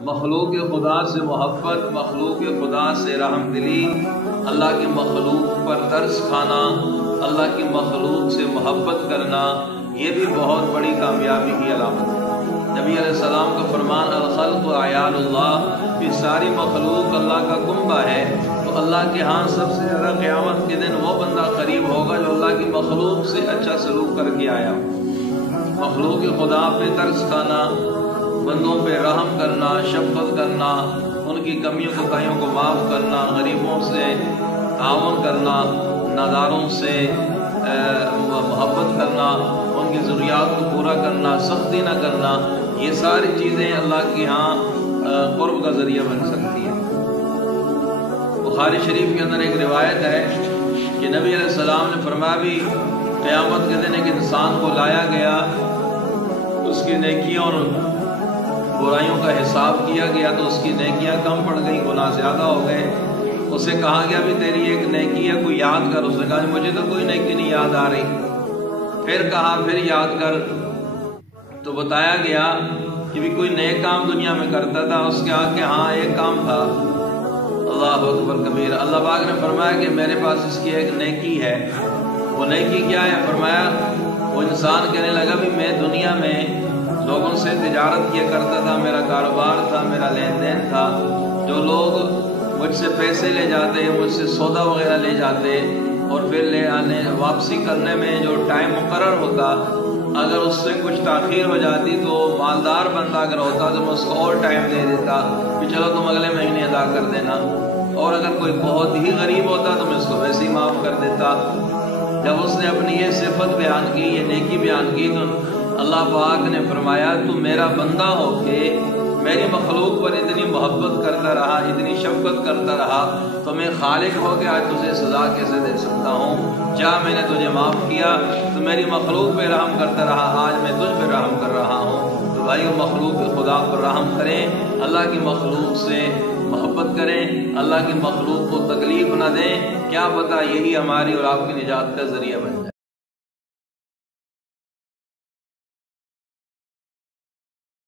مخلوق خدا سے محبت، مخلوق خدا سے رحم دلی، اللہ کی مخلوق پر ترس کھانا، اللہ کی مخلوق سے محبت کرنا، یہ بھی بہت بڑی کامیابی کی علامت ہے۔ نبی علیہ السلام کا فرمان الخلق عیال اللہ، کہ ساری مخلوق اللہ کا کنبہ ہے، تو اللہ کے ہاں سب سے زیادہ قیامت کے دن وہ بندہ قریب ہوگا جو اللہ کی مخلوق سے اچھا سلوک کر کے آیا۔ مخلوق خدا پہ ترس کھانا، بندوں پہ رحم کرنا، شفقت کرنا، ان کی کمیوں کوتاہیوں کو معاف کرنا، غریبوں سے تعاون کرنا، ناداروں سے محبت کرنا، ان کی ضروریات کو پورا کرنا، سختی نہ کرنا، یہ ساری چیزیں اللہ کے ہاں قرب کا ذریعہ بن سکتی ہیں۔ بخاری شریف کے اندر ایک روایت ہے کہ نبی علیہ السلام نے فرمایا بھی قیامت کے دن ایک انسان کو لایا گیا، اس کی نیکیوں اور برائیوں کا حساب کیا گیا تو اس کی نیکیاں کم پڑ گئیں، گناہ زیادہ ہو گئے۔ اسے کہا گیا بھی تیری ایک نیکی ہے، کوئی یاد کر۔ اس نے کہا مجھے تو کوئی نیکی نہیں یاد آ رہی۔ پھر کہا پھر یاد کر، تو بتایا گیا کہ بھی کوئی نئے کام دنیا میں کرتا تھا۔ اس کے آگے ہاں ایک کام تھا، اللہ اکبر کبیر، اللہ پاک نے فرمایا کہ میرے پاس اس کی ایک نیکی ہے۔ وہ نیکی کیا ہے؟ فرمایا وہ انسان کہنے لگا بھی میں دنیا میں لوگوں سے تجارت کیا کرتا تھا، میرا کاروبار تھا، میرا لین دین تھا، جو لوگ مجھ سے پیسے لے جاتے، مجھ سے سودا وغیرہ لے جاتے، اور پھر لے آنے واپسی کرنے میں جو ٹائم مقرر ہوتا، اگر اس سے کچھ تاخیر ہو جاتی تو مالدار بندہ اگر ہوتا تو میں اس کو اور ٹائم دے دیتا کہ چلو تم اگلے مہینے ادا کر دینا، اور اگر کوئی بہت ہی غریب ہوتا تو میں اس کو ویسے ہی معاف کر دیتا۔ جب اس نے اپنی یہ صفت بیان کی، یہ نیکی بیان کی، تو اللہ پاک نے فرمایا تو میرا بندہ ہو کے میری مخلوق پر اتنی محبت کرتا رہا، اتنی شفقت کرتا رہا، تو میں خالق ہو کے آج تجھے سزا کیسے دے سکتا ہوں؟ جا میں نے تجھے معاف کیا تو میری مخلوق پہ رحم کرتا رہا، آج میں تجھ پہ رحم کر رہا ہوں۔ تو بھائی مخلوق خدا پر رحم کریں، اللہ کی مخلوق سے محبت کریں، اللہ کی مخلوق کو تکلیف نہ دیں، کیا پتہ یہی ہماری اور آپ کی نجات کا ذریعہ بن جائے۔